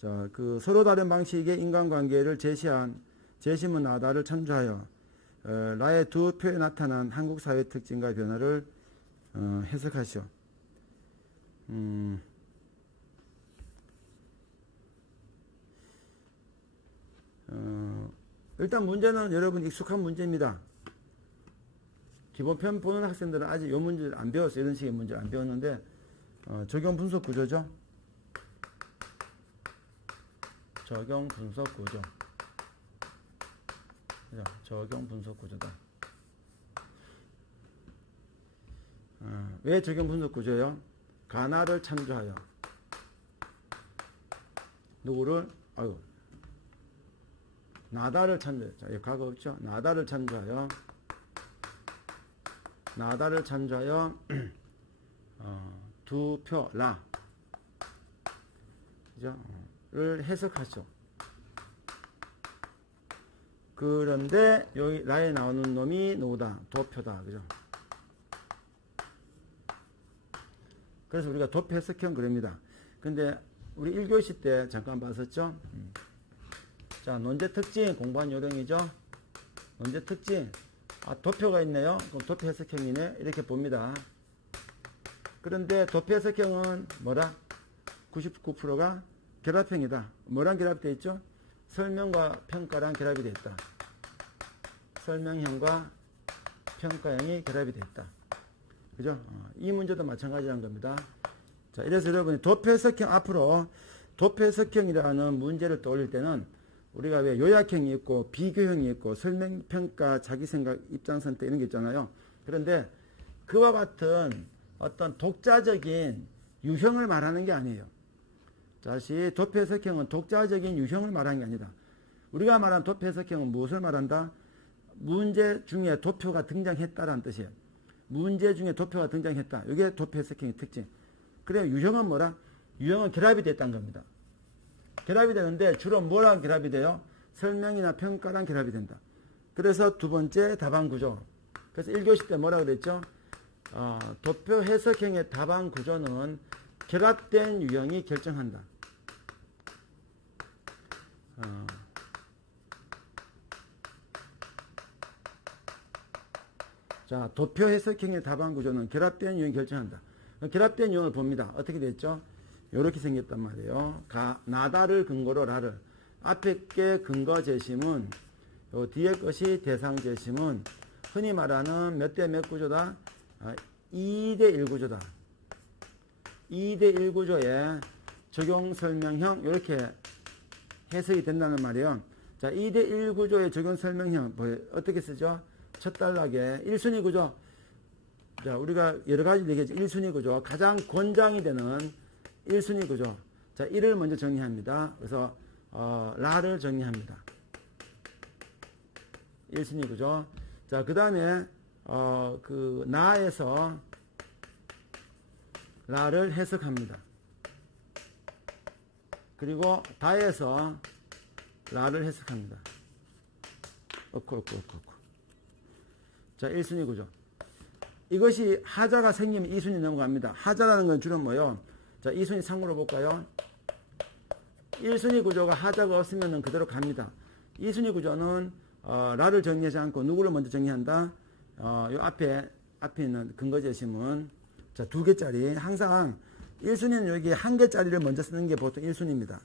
자, 그 서로 다른 방식의 인간관계를 제시한 제시문 나다를 참조하여 라의 두 표에 나타난 한국 사회 특징과 변화를 해석하시오. 일단 문제는 여러분 익숙한 문제입니다. 기본편 보는 학생들은 아직 이 문제를 안 배웠어요. 이런 식의 문제를 안 배웠는데 적용 분석 구조죠. 적용 분석 구조. 그죠? 적용 분석 구조다. 왜 적용 분석 구조예요? 가나를 참조하여 누구를 나다를 참조해요. 자, 여기 가가 없죠? 나다를 참조하여 두 표 라 그죠? 를 해석하죠. 그런데 여기 라에 나오는 놈이 누구다? 도표다. 그죠? 그래서 우리가 도표 해석형 그럽니다. 근데 우리 1교시 때 잠깐 봤었죠? 자, 논제 특징 공부한 요령이죠? 논제 특징. 도표가 있네요. 그럼 도표 해석형이네. 이렇게 봅니다. 그런데 도표 해석형은 뭐라? 99%가 결합형이다. 뭐랑 결합되어 있죠? 설명과 평가랑 결합이 되어 있다. 설명형과 평가형이 결합이 되어 있다. 그죠? 이 문제도 마찬가지라는 겁니다. 자, 이래서 여러분이 도표 해석형 앞으로 도표 해석형이라는 문제를 떠올릴 때는 우리가 왜 요약형이 있고 비교형이 있고 설명, 평가, 자기생각, 입장선택 이런 게 있잖아요. 그런데 그와 같은 어떤 독자적인 유형을 말하는 게 아니에요. 다시 도표 해석형은 독자적인 유형을 말하는 게 아니다. 우리가 말한 도표 해석형은 무엇을 말한다? 문제 중에 도표가 등장했다라는 뜻이에요. 문제 중에 도표가 등장했다. 이게 도표 해석형의 특징. 그래요. 유형은 뭐라? 유형은 결합이 됐다는 겁니다. 결합이 되는데 주로 뭐랑 결합이 돼요? 설명이나 평가랑 결합이 된다. 그래서 두 번째 답안 구조. 그래서 1교시 때 뭐라고 그랬죠? 도표 해석형의 답안 구조는 결합된 유형이 결정한다. 자, 도표 해석형의 답안 구조는 결합된 유형이 결정한다. 결합된 유형을 봅니다. 어떻게 됐죠? 이렇게 생겼단 말이에요. 나다를 근거로 라를. 앞에 게 근거 제시문, 요 뒤에 것이 대상 제시문, 흔히 말하는 몇 대 몇 구조다? 2대1 구조다. 2대1 구조에 적용 설명형, 이렇게 해석이 된다는 말이에요. 자, 2대1 구조의 적용 설명형, 어떻게 쓰죠? 첫 단락에 1순위 구조. 자, 우리가 여러 가지 얘기했죠. 1순위 구조. 가장 권장이 되는 1순위 구조. 자, 1을 먼저 정리합니다. 그래서, 라를 정리합니다. 1순위 구조. 자, 그 다음에, 나에서 라를 해석합니다. 그리고 다에서 라를 해석합니다. 없고. 자, 1순위 구조. 이것이 하자가 생기면 2순위 넘어갑니다. 하자라는 건 주로 뭐요? 자, 2순위 상으로 볼까요? 1순위 구조가 하자가 없으면 그대로 갑니다. 2순위 구조는 라를 정리하지 않고 누구를 먼저 정리한다? 요 앞에 있는 근거 제시문. 자, 2개짜리. 항상 1순위는 여기 1개짜리를 먼저 쓰는 게 보통 1순위입니다.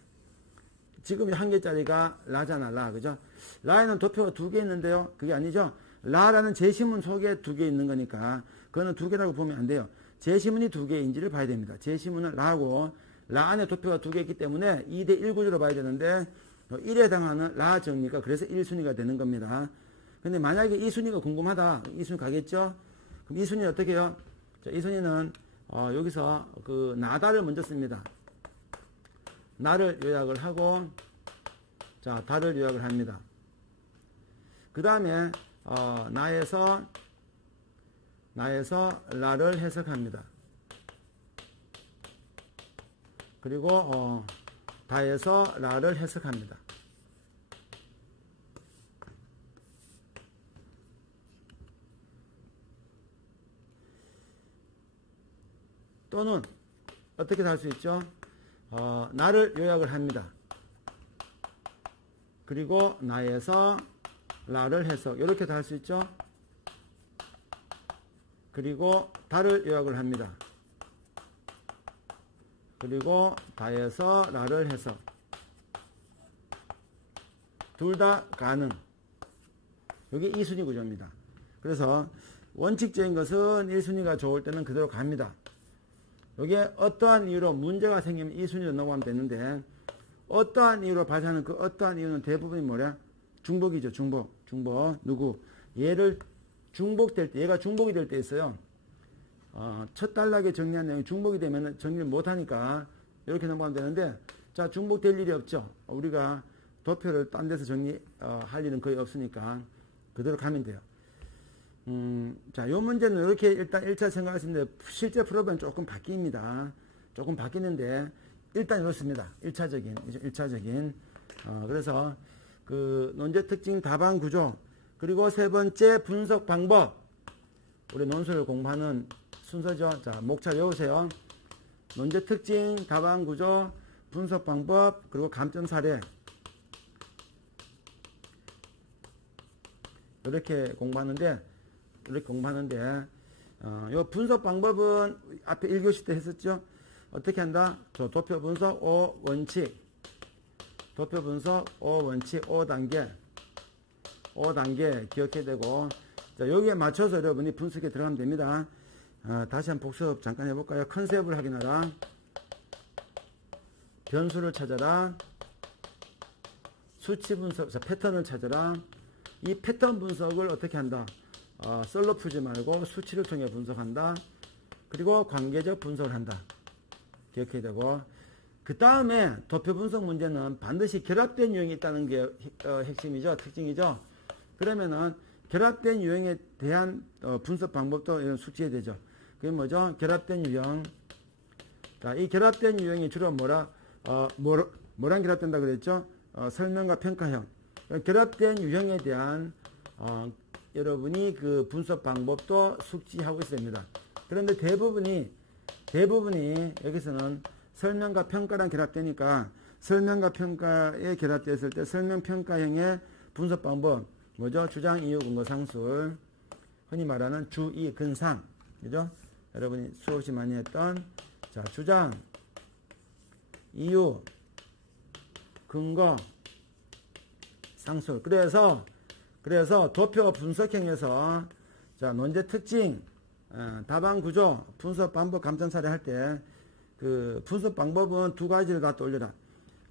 지금 1개짜리가 라잖아, 라. 그죠? 라에는 도표가 2개 있는데요. 그게 아니죠? 라라는 제시문 속에 2개 있는 거니까 그거는 2개라고 보면 안 돼요. 제시문이 2개인지를 봐야 됩니다. 제시문은 라고 라 안에 도표가 2개 있기 때문에 2대1 구조로 봐야 되는데 1에 해당하는 라 정리가 그래서 1순위가 되는 겁니다. 근데 만약에 2순위가 궁금하다. 2순위 가겠죠? 그럼 2순위 어떻게 해요? 자, 2순위는 여기서 그 나다를 먼저 씁니다. 나를 요약을 하고 자, 다를 요약을 합니다. 그 다음에 나에서 라를 해석합니다. 그리고 다에서 라를 해석합니다. 또는 어떻게 할 수 있죠? 나를 요약을 합니다. 그리고 나에서 라를 해석. 이렇게 다 할 수 있죠. 그리고 다를 요약을 합니다. 그리고 다에서 라를 해석. 둘 다 가능. 이게 2순위 구조입니다. 그래서 원칙적인 것은 1순위가 좋을 때는 그대로 갑니다. 이게 어떠한 이유로 문제가 생기면 2순위로 넘어가면 되는데, 어떠한 이유로 발생하는 그 어떠한 이유는 대부분이 뭐냐? 중복이죠. 중복. 누구? 얘를 중복될 때, 얘가 중복이 될 때 있어요. 첫 단락에 정리한 내용이 중복이 되면 정리를 못하니까 이렇게 넘어가면 되는데, 자, 중복될 일이 없죠. 우리가 도표를 딴 데서 정리할 일은 거의 없으니까 그대로 가면 돼요. 자, 요 문제는 이렇게 일단 1차 생각하시는데 실제 풀어보면 조금 바뀝니다. 조금 바뀌는데 일단 이렇습니다. 1차적인. 그래서 그 논제 특징 답안 구조, 그리고 세 번째 분석 방법. 우리 논술을 공부하는 순서죠. 자, 목차 외우세요. 논제 특징, 답안 구조, 분석 방법, 그리고 감점 사례. 이렇게 공부하는데, 요 분석 방법은 앞에 1교시 때 했었죠. 어떻게 한다? 저 도표 분석 5원칙. 도표 분석 5원칙 5단계 기억해야 되고, 자, 여기에 맞춰서 여러분이 분석에 들어가면 됩니다. 다시 한번 복습 잠깐 해볼까요? 컨셉을 확인하라. 변수를 찾아라. 수치 분석, 자, 패턴을 찾아라. 이 패턴 분석을 어떻게 한다? 썰로 풀지 말고 수치를 통해 분석한다. 그리고 관계적 분석을 한다. 기억해야 되고, 그 다음에 도표 분석 문제는 반드시 결합된 유형이 있다는 게 핵심이죠. 특징이죠. 그러면은 결합된 유형에 대한 분석 방법도 이런 숙지해야 되죠. 그게 뭐죠? 결합된 유형. 자, 이 결합된 유형이 주로 뭐랑 결합된다 그랬죠? 설명과 평가형. 결합된 유형에 대한 여러분이 그 분석 방법도 숙지하고 있어야 됩니다. 그런데 대부분이 여기서는 설명과 평가랑 결합되니까, 설명과 평가에 결합되었을 때 설명 평가형의 분석 방법 뭐죠? 주장, 이유, 근거, 상술. 흔히 말하는 주의, 근상. 그죠? 여러분이 수없이 많이 했던, 자, 주장, 이유, 근거, 상술. 그래서 도표 분석형에서, 자, 논제 특징, 답안 구조, 분석 방법, 감점 사례 할 때, 그 분석 방법은 두 가지를 다 떠올려라.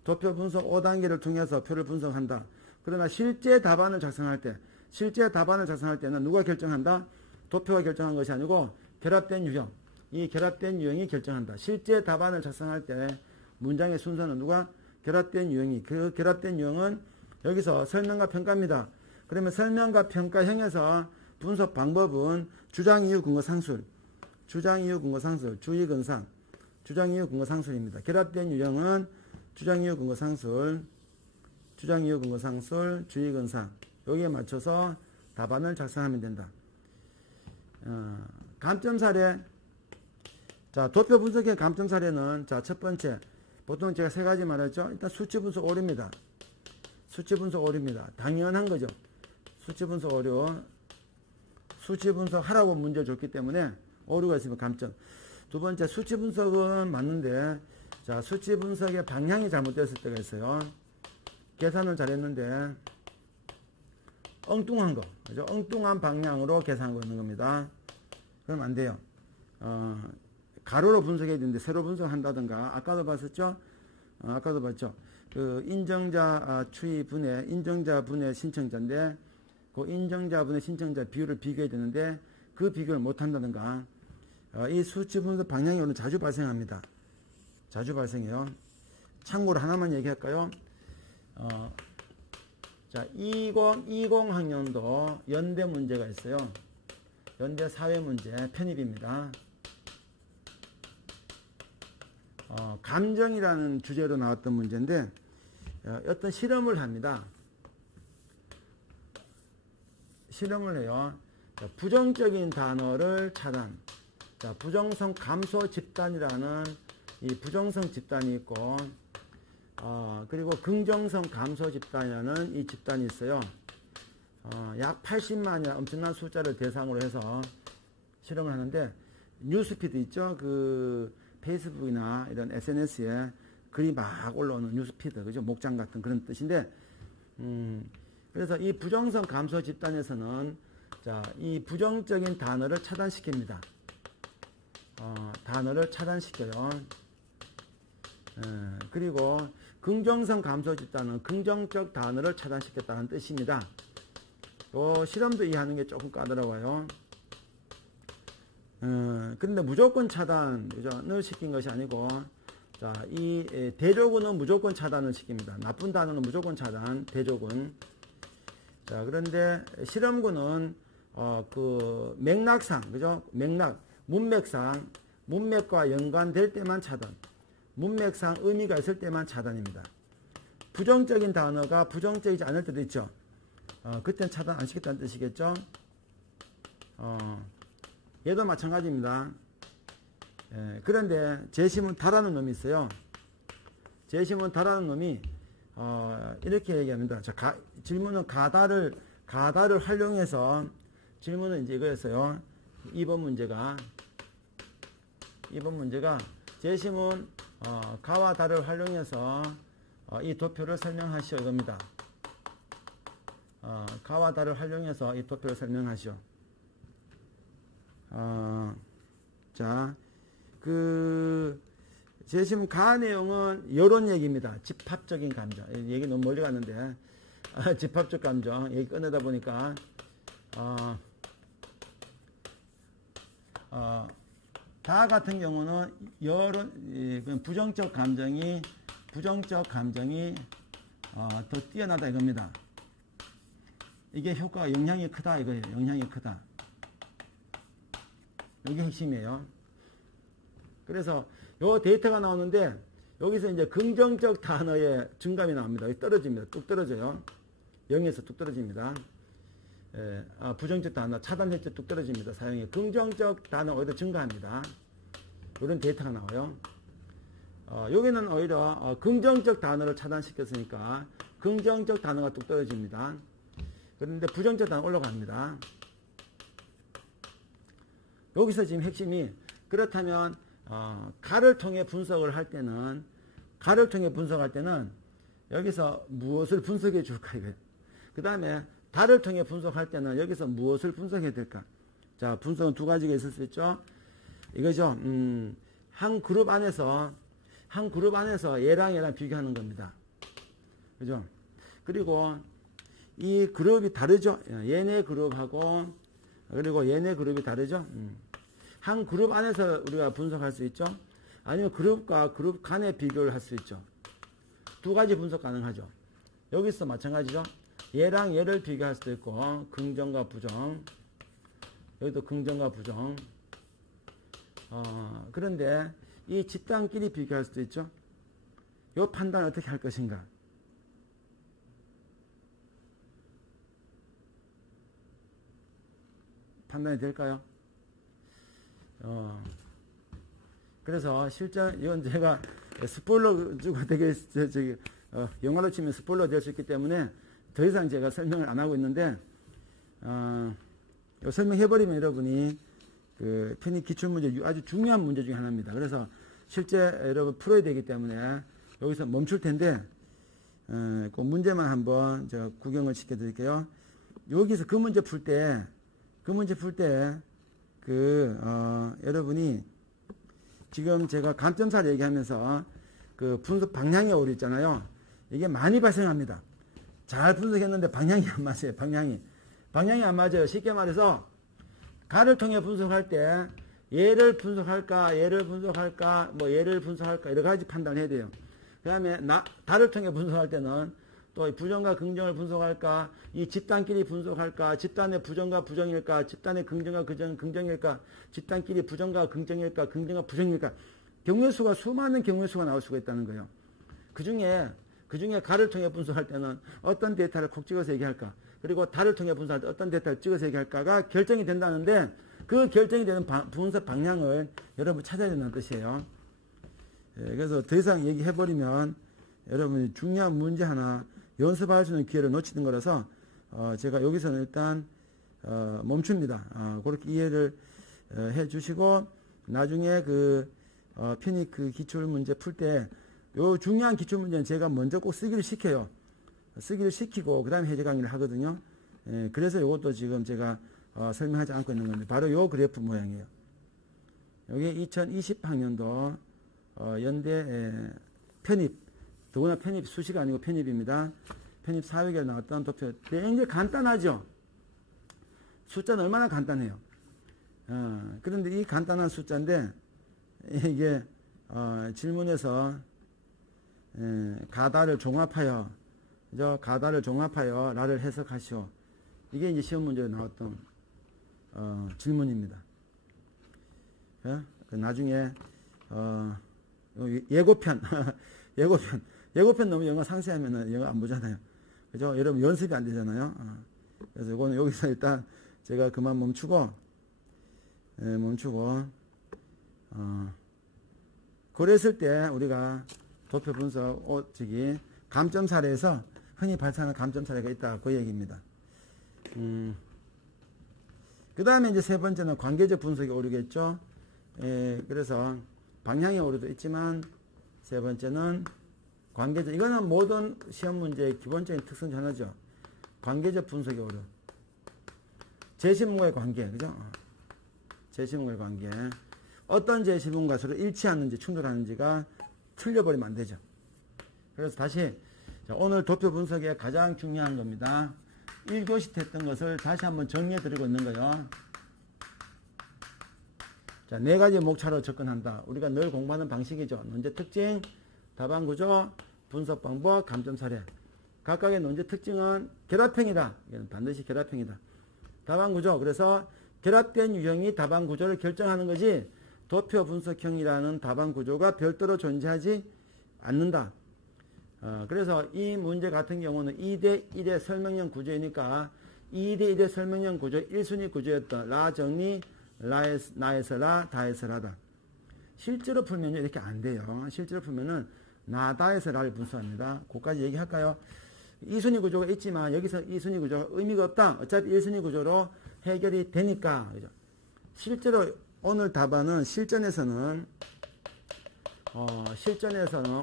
도표 분석 5단계를 통해서 표를 분석한다. 그러나 실제 답안을 작성할 때는 누가 결정한다? 도표가 결정한 것이 아니고 결합된 유형. 이 결합된 유형이 결정한다. 실제 답안을 작성할 때 문장의 순서는 누가? 결합된 유형이. 그 결합된 유형은 여기서 설명과 평가입니다. 그러면 설명과 평가형에서 분석 방법은 주장, 이유, 근거, 상술. 주장, 이유, 근거, 상술. 주의, 근상. 주장, 이유, 근거, 상술입니다. 결합된 유형은 주장, 이유, 근거, 상술. 주장, 이유, 근거, 상술. 주의, 근상. 여기에 맞춰서 답안을 작성하면 된다. 감점 사례. 자, 도표 분석의 감점 사례는, 자, 첫 번째. 보통 제가 세 가지 말했죠. 일단 수치 분석 오류입니다. 수치 분석 오류입니다. 당연한 거죠. 수치 분석 오류. 수치 분석 하라고 문제 줬기 때문에 오류가 있으면 감점. 두 번째, 수치 분석은 맞는데, 자, 수치 분석의 방향이 잘못됐을 때가 있어요. 계산을 잘했는데, 엉뚱한 거. 그죠? 엉뚱한 방향으로 계산하고 있는 겁니다. 그럼 안 돼요. 가로로 분석해야 되는데, 세로 분석한다든가, 아까도 봤었죠? 아까도 봤죠? 그, 인정자 추이 분해, 인정자 분해 신청자인데, 그 인정자 분해 신청자 비율을 비교해야 되는데, 그 비교를 못 한다든가, 이 수치 분석 방향이 오늘 자주 발생합니다. 자주 발생해요. 참고로 하나만 얘기할까요? 자, 2020학년도 연대 문제가 있어요. 연대 사회 문제 편입입니다. 감정이라는 주제로 나왔던 문제인데, 어떤 실험을 합니다. 실험을 해요. 자, 부정적인 단어를 차단. 자, 부정성 감소 집단이라는 이 부정성 집단이 있고, 그리고 긍정성 감소 집단이라는 이 집단이 있어요. 약 80만이나 엄청난 숫자를 대상으로 해서 실험을 하는데, 뉴스피드 있죠? 그 페이스북이나 이런 SNS에 글이 막 올라오는 뉴스피드, 그죠? 목장 같은 그런 뜻인데, 그래서 이 부정성 감소 집단에서는 자, 이 부정적인 단어를 차단시킵니다. 단어를 차단시켜요. 그리고 긍정성 감소 집단은 긍정적 단어를 차단시켰다는 뜻입니다. 실험도 이해하는 게 조금 까다로워요. 그런데 무조건 차단을 시킨 것이 아니고, 자, 이 대조군은 무조건 차단을 시킵니다. 나쁜 단어는 무조건 차단, 대조군. 자, 그런데 실험군은 그 맥락상, 그죠? 문맥상, 문맥과 연관될 때만 차단. 문맥상 의미가 있을 때만 차단입니다. 부정적인 단어가 부정적이지 않을 때도 있죠. 그때는 차단 안 시켰다는 뜻이겠죠. 얘도 마찬가지입니다. 그런데 재심은 다라는 놈이 있어요. 재심은 다라는 놈이 이렇게 얘기합니다. 자, 질문은 가다를 활용해서, 질문은 이제 이거였어요. 2번 문제가 재심은 가와 다를 활용해서 이 도표를 설명하시오 이겁니다. 가와 다를 활용해서 이 도표를 설명하시오. 자, 그 재심 가 내용은 이런 얘기입니다. 집합적인 감정. 얘기 너무 멀리 갔는데, 집합적 감정 얘기 꺼내다 보니까 다 같은 경우는 부정적 감정이 더 뛰어나다 이겁니다. 이게 효과가 영향이 크다 이거예요. 영향이 크다. 이게 핵심이에요. 그래서 요 데이터가 나오는데, 여기서 이제 긍정적 단어의 증감이 나옵니다. 여기 떨어집니다. 뚝 떨어져요. 0에서 뚝 떨어집니다. 부정적 단어 차단할 때 뚝 떨어집니다. 사용이. 긍정적 단어 오히려 증가합니다. 이런 데이터가 나와요. 여기는 오히려 긍정적 단어를 차단시켰으니까 긍정적 단어가 뚝 떨어집니다. 그런데 부정적 단어 올라갑니다. 여기서 지금 핵심이, 그렇다면 가를 통해 분석을 할 때는 여기서 무엇을 분석해 줄까 이거예요. 그 다음에 달을 통해 분석할 때는 여기서 무엇을 분석해야 될까? 자, 분석은 두 가지가 있을 수 있죠. 이거죠. 한 그룹 안에서 얘랑 비교하는 겁니다. 그죠? 그리고 이 그룹이 다르죠. 얘네 그룹하고 그리고 얘네 그룹이 다르죠. 한 그룹 안에서 우리가 분석할 수 있죠. 아니면 그룹과 그룹 간의 비교를 할 수 있죠. 두 가지 분석 가능하죠. 여기서 마찬가지죠. 얘랑 얘를 비교할 수도 있고, 긍정과 부정. 여기도 긍정과 부정. 그런데 이 집단끼리 비교할 수도 있죠. 이 판단을 어떻게 할 것인가. 판단이 될까요? 그래서 실제 이건 제가 스포일러 주고 되게 영화로 치면 스포일러 될 수 있기 때문에 더 이상 제가 설명을 안 하고 있는데, 설명해버리면 여러분이 그 편입 기출문제 아주 중요한 문제 중에 하나입니다. 그래서 실제 여러분 풀어야 되기 때문에 여기서 멈출 텐데, 그 문제만 한번 제가 구경을 시켜드릴게요. 여기서 그 문제 풀 때, 여러분이 지금 제가 감점사를 얘기하면서 그 분석 방향이 오류 있잖아요. 이게 많이 발생합니다. 잘 분석했는데 방향이 안 맞아요. 방향이 안 맞아요. 쉽게 말해서 가를 통해 분석할 때 얘를 분석할까 뭐 얘를 분석할까 여러 가지 판단을 해야 돼요. 그 다음에 달을 통해 분석할 때는 또 부정과 긍정을 분석할까, 이 집단끼리 분석할까, 집단의 부정과 부정일까, 집단의 긍정과 긍정일까, 집단끼리 부정과 긍정일까, 긍정과 부정일까. 경우의 수많은 경우의 수가 나올 수가 있다는 거예요. 그 중에 가를 통해 분석할 때는 어떤 데이터를 콕 찍어서 얘기할까, 그리고 달을 통해 분석할 때 어떤 데이터를 찍어서 얘기할까가 결정이 된다는데, 그 결정이 되는 분석 방향을 여러분 찾아야 된다는 뜻이에요. 그래서 더 이상 얘기해버리면 여러분이 중요한 문제 하나 연습할 수 있는 기회를 놓치는 거라서 제가 여기서는 일단 멈춥니다. 그렇게 이해를 해 주시고 나중에 그 편입 그 기출 문제 풀 때 요 중요한 기출 문제는 제가 먼저 꼭 쓰기를 시켜요. 쓰기를 시키고 그 다음에 해제 강의를 하거든요. 그래서 이것도 지금 제가 설명하지 않고 있는 건데 바로 요 그래프 모양이에요. 여기 2020학년도 연대 편입, 더구나 편입 수시가 아니고 편입입니다. 편입 400에 나왔던 도표. 굉장히 간단하죠. 숫자는 얼마나 간단해요. 그런데 이 간단한 숫자인데 이게 질문에서 가다를 종합하여, 그죠? 가다를 종합하여 라를 해석하시오. 이게 이제 시험 문제에 나왔던 질문입니다. 그 나중에 예고편 예고편 너무 영어 상세하면은 영어 안 보잖아요. 그죠? 여러분 연습이 안 되잖아요. 그래서 이거는 여기서 일단 제가 그만 멈추고 그랬을 때 우리가 도표 분석 감점 사례에서 흔히 발생하는 감점 사례가 있다 그 얘기입니다. 그 다음에 이제 세 번째는 관계적 분석이 오르겠죠. 그래서 방향이 오르도 있지만 세 번째는 관계적, 이거는 모든 시험 문제의 기본적인 특성 중 하나죠. 관계적 분석이 오르. 제시문과의 관계, 그죠? 제시문과의 관계. 어떤 제시문과 서로 일치하는지 충돌하는지가 틀려버리면 안 되죠. 그래서 다시 오늘 도표 분석의 가장 중요한 겁니다. 1교시 때 했던 것을 다시 한번 정리해 드리고 있는 거예요. 자, 네 가지 목차로 접근한다. 우리가 늘 공부하는 방식이죠. 논제 특징, 답안 구조, 분석 방법, 감점 사례. 각각의 논제 특징은 결합형이다. 이건 반드시 결합형이다. 답안 구조. 그래서 결합된 유형이 답안 구조를 결정하는 거지 도표 분석형이라는 답안 구조가 별도로 존재하지 않는다. 그래서 이 문제 같은 경우는 2대1의 설명형 구조이니까 2대1의 설명형 구조 1순위 구조였던 라 정리, 나에서 라, 다에서 라다. 실제로 풀면 이렇게 안 돼요. 실제로 풀면은 나다에서 라를 분석합니다. 그까지 얘기할까요? 2순위 구조가 있지만 여기서 2순위 구조가 의미가 없다. 어차피 1순위 구조로 해결이 되니까. 그죠? 실제로 오늘 답안은 실전에서는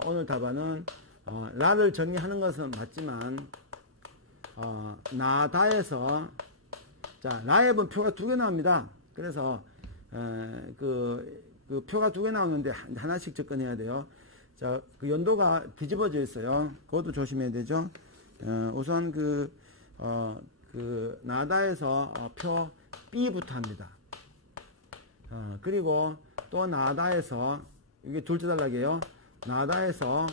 오늘 답안은 라를 정리하는 것은 맞지만 나다에서 자 라에 보면 표가 2개 나옵니다. 그래서 그 표가 2개 나오는데 하나씩 접근해야 돼요. 자, 그 연도가 뒤집어져 있어요. 그것도 조심해야 되죠. 우선 그 나다에서 표 B부터 합니다. 그리고 또 나다에서 이게 둘째 단락이에요. 나다에서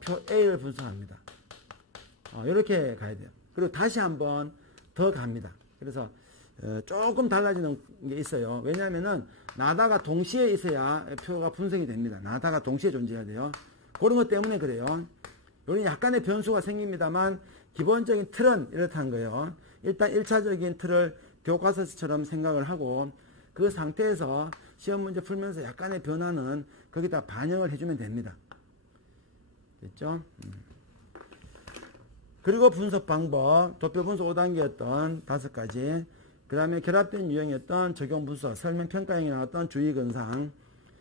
표 A를 분석합니다. 이렇게 가야 돼요. 그리고 다시 한번 더 갑니다. 그래서 조금 달라지는 게 있어요. 왜냐하면은 나다가 동시에 있어야 표가 분석이 됩니다. 나다가 동시에 존재해야 돼요. 그런 것 때문에 그래요. 여기 약간의 변수가 생깁니다만 기본적인 틀은 이렇다는 거예요. 일단 1차적인 틀을 교과서처럼 생각을 하고 그 상태에서 시험 문제 풀면서 약간의 변화는 거기다 반영을 해주면 됩니다. 됐죠? 그리고 분석 방법, 도표 분석 5단계였던 5가지, 그 다음에 결합된 유형이었던 적용 분석, 설명 평가형이 나왔던 주의 근상,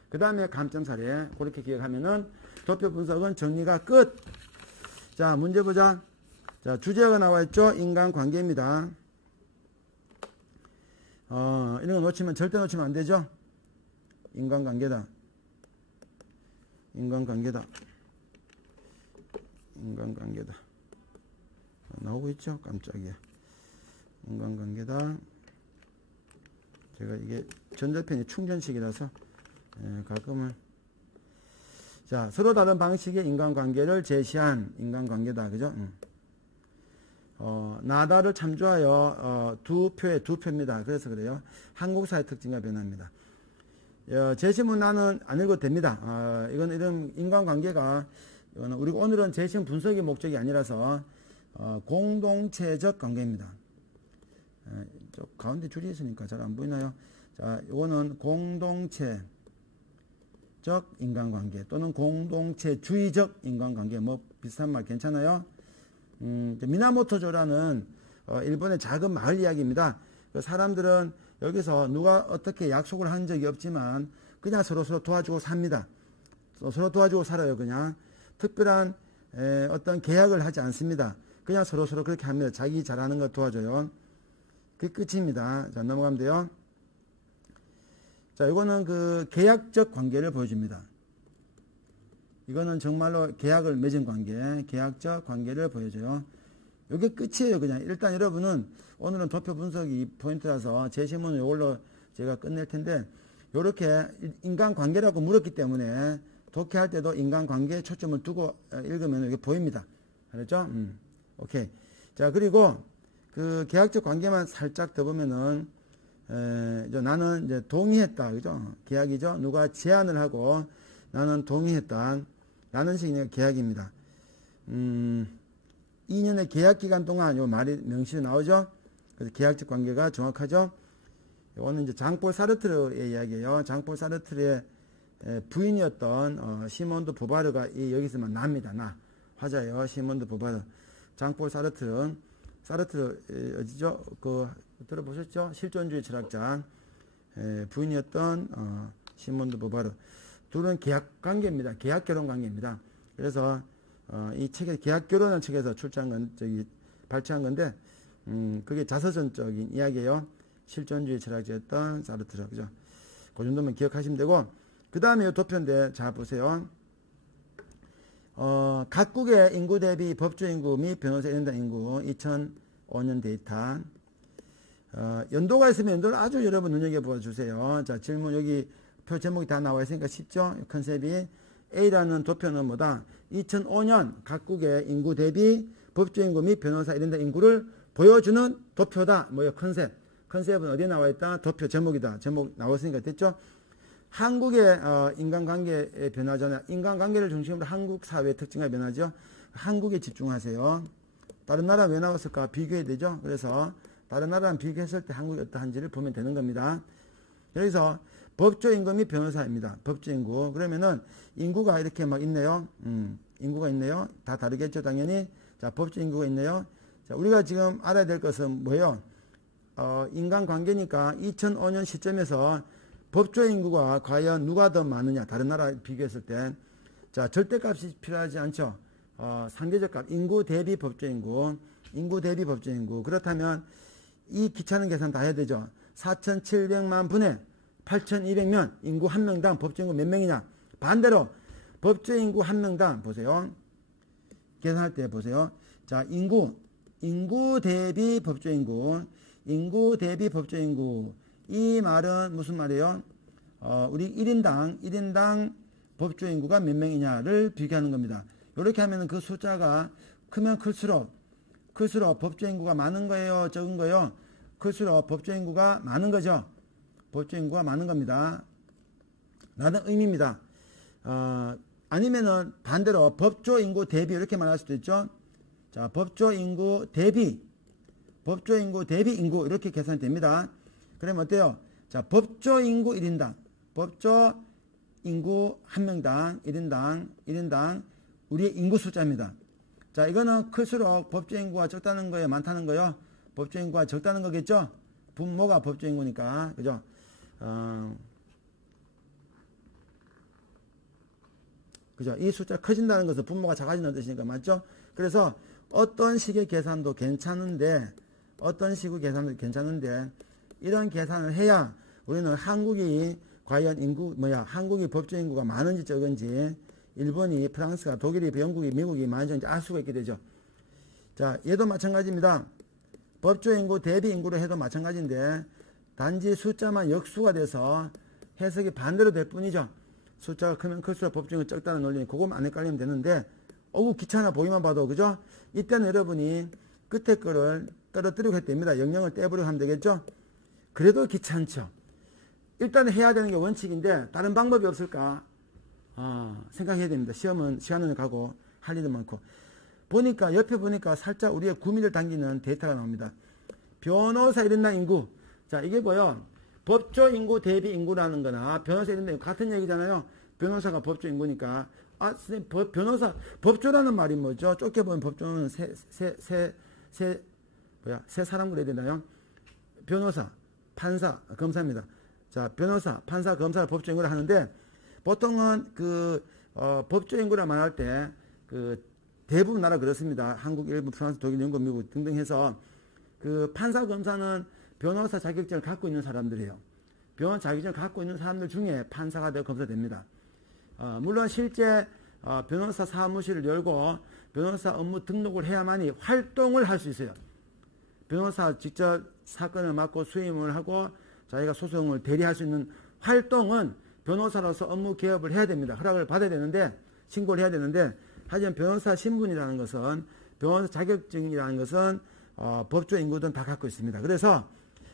그 다음에 감점 사례, 그렇게 기억하면은 도표 분석은 정리가 끝. 자, 문제 보자. 자, 주제가 나와 있죠? 인간관계입니다. 이런 거 놓치면, 절대 놓치면 안 되죠? 인간관계다. 나오고 있죠? 깜짝이야. 인간관계다. 제가 이게 전자펜이 충전식이라서 가끔은 자, 서로 다른 방식의 인간관계를 제시한 인간관계다. 그죠? 나다를 참조하여 두 표입니다. 그래서 그래요. 한국사의 특징과 변화입니다. 제시문 나는 안 읽어도 됩니다. 이건 이런 인간관계가 우리가 오늘은 제시문 분석이 목적이 아니라서 공동체적 관계입니다. 저 가운데 줄이 있으니까 잘 안 보이나요? 자, 이거는 공동체 계약적 인간관계 또는 공동체주의적 인간관계 뭐 비슷한 말 괜찮아요? 미나모토조라는 일본의 작은 마을 이야기입니다. 그 사람들은 여기서 누가 어떻게 약속을 한 적이 없지만 그냥 서로서로 도와주고 삽니다. 서로 도와주고 살아요. 그냥 특별한 어떤 계약을 하지 않습니다. 그냥 서로서로 그렇게 합니다. 자기 잘하는 거 도와줘요. 그게 끝입니다. 자, 넘어가면 돼요. 자, 이거는 그 계약적 관계를 보여줍니다. 이거는 정말로 계약을 맺은 관계, 계약적 관계를 보여줘요. 이게 끝이에요. 그냥 일단 여러분은 오늘은 도표 분석이 포인트라서 제 시문은 이걸로 제가 끝낼 텐데 이렇게 인간관계라고 물었기 때문에 독해할 때도 인간관계에 초점을 두고 읽으면 이게 보입니다. 알았죠? 오케이. 자, 그리고 그 계약적 관계만 살짝 더 보면은 나는 이제 동의했다. 그죠? 계약이죠? 누가 제안을 하고 나는 동의했다. 라는 식의 계약입니다. 2년의 계약 기간 동안 요 말이 명시로 나오죠? 그래서 계약적 관계가 정확하죠? 이거는 이제 장폴 사르트르의 이야기예요. 장폴 사르트르의 부인이었던 시몬드 보바르가 여기서만 납니다. 화자예요. 시몬드 보바르. 장폴 사르트르 어디죠? 그 들어보셨죠? 실존주의 철학자 부인이었던 시몬드 보바르. 둘은 계약 관계입니다. 계약 결혼 관계입니다. 그래서 이 책에 계약 결혼한 책에서 발췌한 건데 그게 자서전적인 이야기예요. 실존주의 철학자였던 사르트르. 그죠? 그 정도면 기억하시면 되고 그 다음에 이 도표인데 자 보세요. 각국의 인구 대비 법조 인구 및 변호사 1인당 인구 2005년 데이터. 연도가 있으면 연도를 아주 여러분 눈여겨보 주세요. 자, 질문 여기 표 제목이 다 나와 있으니까 쉽죠? 컨셉이 A라는 도표는 뭐다? 2005년 각국의 인구 대비 법조 인구 및 변호사 1인당 인구를 보여주는 도표다. 뭐요? 컨셉은 어디에 나와 있다? 도표 제목이다. 제목 나왔으니까 됐죠? 한국의 인간관계의 변화잖아요. 인간관계를 중심으로 한국 사회의 특징과 변화죠. 한국에 집중하세요. 다른 나라 왜 나왔을까? 비교해야 되죠. 그래서 다른 나라랑 비교했을 때 한국이 어떠한지를 보면 되는 겁니다. 그래서 법조 인구 및 변호사입니다. 법조 인구. 그러면은 인구가 이렇게 막 있네요. 인구가 있네요. 다 다르겠죠, 당연히. 자, 법조 인구가 있네요. 자, 우리가 지금 알아야 될 것은 뭐예요? 인간관계니까 2005년 시점에서 법조 인구가 과연 누가 더 많으냐, 다른 나라 비교했을 때. 자, 절대값이 필요하지 않죠. 상대적 값, 인구 대비 법조 인구, 인구 대비 법조 인구. 그렇다면 이 귀찮은 계산 다 해야 되죠. 4,700만 분의 8,200명, 인구 한 명당 법조 인구 몇 명이냐. 반대로 법조 인구 한 명당 보세요. 계산할 때 보세요. 자, 인구 대비 법조 인구, 인구 대비 법조 인구. 이 말은 무슨 말이에요? 우리 1인당 법조 인구가 몇 명이냐를 비교하는 겁니다. 이렇게 하면 그 숫자가 크면 클수록 법조 인구가 많은 거예요? 적은 거예요? 클수록 법조 인구가 많은 거죠. 법조 인구가 많은 겁니다. 라는 의미입니다. 아니면은 반대로 법조 인구 대비 이렇게 말할 수도 있죠. 자, 법조 인구 대비 인구 이렇게 계산이 됩니다. 그러면 어때요? 자, 법조 인구 1인당, 법조 인구 한 명당 1인당 우리의 인구 숫자입니다. 자, 이거는 클수록 법조 인구가 적다는 거예요, 많다는 거예요? 법조 인구가 적다는 거겠죠? 분모가 법조 인구니까, 그죠? 그죠? 이 숫자 커진다는 것은 분모가 작아진다는 뜻이니까, 맞죠? 그래서 어떤 식의 계산도 괜찮은데, 이런 계산을 해야 우리는 한국이 과연 한국이 법조 인구가 많은지 적은지, 일본이, 프랑스가, 독일이, 영국이, 미국이 많은지 알 수가 있게 되죠. 자, 얘도 마찬가지입니다. 법조 인구 대비 인구로 해도 마찬가지인데, 단지 숫자만 역수가 돼서 해석이 반대로 될 뿐이죠. 숫자가 크면 클수록 법조 인구가 적다는 논리, 그거만 안 헷갈리면 되는데, 귀찮아 보기만 봐도, 그죠? 이때는 여러분이 끝에 거를 떨어뜨리고 해도 됩니다. 영영을 떼버리고 하면 되겠죠? 그래도 귀찮죠. 일단 해야 되는 게 원칙인데 다른 방법이 없을까? 생각해야 됩니다. 시간은 가고 할 일은 많고. 옆에 보니까 살짝 우리의 구미를 당기는 데이터가 나옵니다. 변호사 1인당 인구. 자, 이게 뭐요? 법조 인구 대비 인구라는 거나 변호사 1인당 인구 같은 얘기잖아요. 변호사가 법조 인구니까, 선생님, 변호사, 법조라는 말이 뭐죠? 좁게 보면 법조는 세 사람 그래야 되나요? 변호사, 판사, 검사입니다. 자, 변호사, 판사, 검사를 법조 인구라 하는데, 보통은 법조 인구라 말할 때, 대부분 나라 그렇습니다. 한국, 일본, 프랑스, 독일, 영국, 미국 등등 해서, 판사, 검사는 변호사 자격증을 갖고 있는 사람들이에요. 변호사 자격증을 갖고 있는 사람들 중에 판사가 되고 검사가 됩니다. 물론 실제 변호사 사무실을 열고 변호사 업무 등록을 해야만이 활동을 할 수 있어요. 변호사 직접 사건을 맡고 수임을 하고 자기가 소송을 대리할 수 있는 활동은 변호사로서 업무 개업을 해야 됩니다. 허락을 받아야 되는데, 신고를 해야 되는데, 하지만 변호사 신분이라는 것은, 변호사 자격증이라는 것은 법조 인구들은 다 갖고 있습니다. 그래서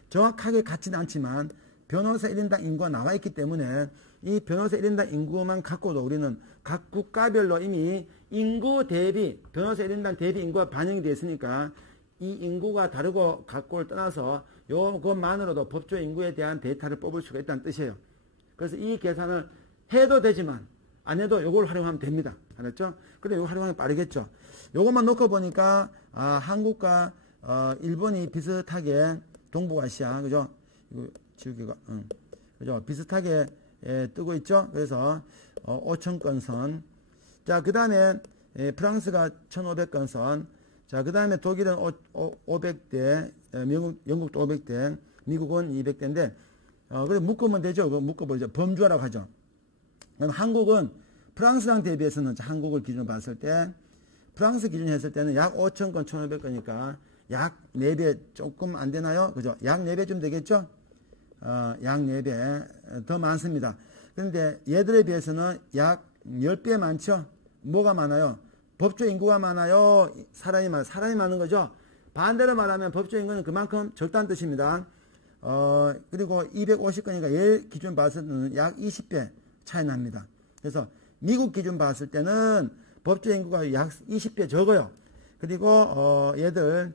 정확하게 같지는 않지만 변호사 1인당 인구가 나와 있기 때문에 이 변호사 1인당 인구만 갖고도 우리는 각 국가별로 이미 인구 대비, 변호사 1인당 대비 인구가 반영이 되어 있으니까 이 인구가 다르고 각고를 떠나서 그것만으로도 법조 인구에 대한 데이터를 뽑을 수가 있다는 뜻이에요. 그래서 이 계산을 해도 되지만 안 해도 요걸 활용하면 됩니다. 알았죠? 그래, 요거 활용하면 빠르겠죠. 요것만 놓고 보니까 한국과 일본이 비슷하게 동북아시아, 그죠? 이거 지우개가, 그죠? 비슷하게 뜨고 있죠? 그래서 5,000건 선. 자, 그 다음에 프랑스가 1,500건 선. 자, 그 다음에 독일은 500대, 영국도 500대, 미국은 200대인데, 그래 묶으면 되죠? 묶어버리죠. 범주화라고 하죠. 그럼 한국은 프랑스랑 대비해서는 한국을 기준으로 봤을 때, 프랑스 기준 했을 때는 약 5,000건, 1,500건이니까 약 4배 조금 안 되나요? 그죠? 약 4배쯤 되겠죠? 약 4배 더 많습니다. 그런데 얘들에 비해서는 약 10배 많죠? 뭐가 많아요? 법조 인구가 많아요? 사람이 많은 거죠? 반대로 말하면 법조 인구는 그만큼 적다는 뜻입니다. 그리고 250건이니까 얘 기준 봤을 때는 약 20배 차이 납니다. 그래서 미국 기준 봤을 때는 법조 인구가 약 20배 적어요. 그리고 얘들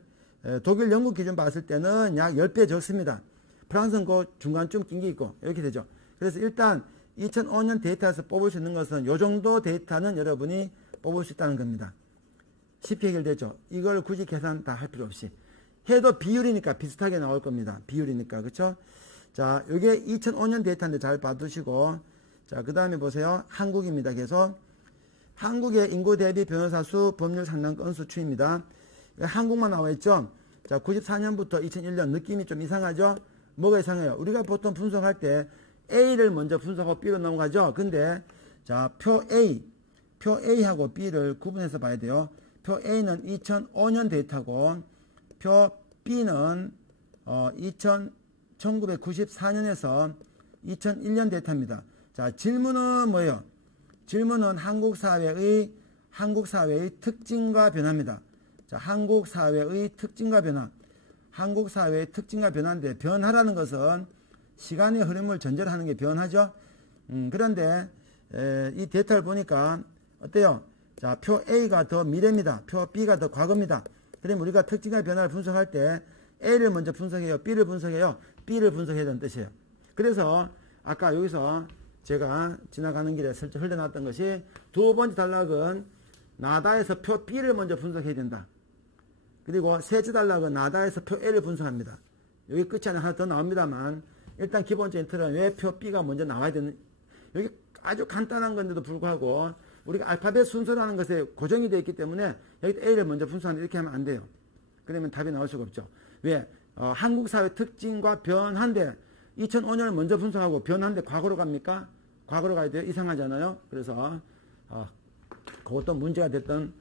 독일, 영국 기준 봤을 때는 약 10배 적습니다. 프랑스는 그 중간쯤 낀 게 있고 이렇게 되죠. 그래서 일단 2005년 데이터에서 뽑을 수 있는 것은 이 정도 데이터는 여러분이 뽑을 수 있다는 겁니다. 쉽게 해결되죠. 이걸 굳이 계산 다 할 필요 없이. 해도 비율이니까 비슷하게 나올 겁니다. 비율이니까. 그렇죠? 자, 이게 2005년 데이터인데 잘 봐두시고, 자, 그 다음에 보세요. 한국입니다. 계속. 한국의 인구 대비 변호사 수, 법률 상담 건수 추입니다. 한국만 나와 있죠? 자, 94년부터 2001년 느낌이 좀 이상하죠? 뭐가 이상해요? 우리가 보통 분석할 때 A를 먼저 분석하고 B로 넘어가죠? 근데, 자, 표 A하고 B를 구분해서 봐야 돼요. 표 A는 2005년 데이터고, 표 B는 1994년에서 2001년 데이터입니다. 자, 질문은 뭐예요? 질문은 한국 사회의 특징과 변화입니다. 자, 한국 사회의 특징과 변화. 한국 사회의 특징과 변화인데, 변화라는 것은 시간의 흐름을 전제로 하는 게 변화죠. 그런데 이 데이터를 보니까 어때요? 자, 표 A가 더 미래입니다. 표 B가 더 과거입니다. 그러면 우리가 특징과 변화를 분석할 때 A를 먼저 분석해요. B를 분석해요. B를 분석해야 되는 뜻이에요. 그래서 아까 여기서 제가 지나가는 길에 슬쩍 흘려놨던 것이 두 번째 단락은 나다에서 표 B를 먼저 분석해야 된다. 그리고 셋째 단락은 나다에서 표 A를 분석합니다. 여기 끝이 안에 하나 더 나옵니다만 일단 기본적인 틀은 왜 표 B가 먼저 나와야 되는, 여기 아주 간단한 건데도 불구하고 우리가 알파벳 순서라는 것에 고정이 되어 있기 때문에 여기 A를 먼저 분석하는데 이렇게 하면 안 돼요. 그러면 답이 나올 수가 없죠. 왜? 한국 사회 특징과 변화인데 2005년을 먼저 분석하고 변화인데 과거로 갑니까? 과거로 가야 돼요. 이상하잖아요. 그래서 그것도 문제가 됐던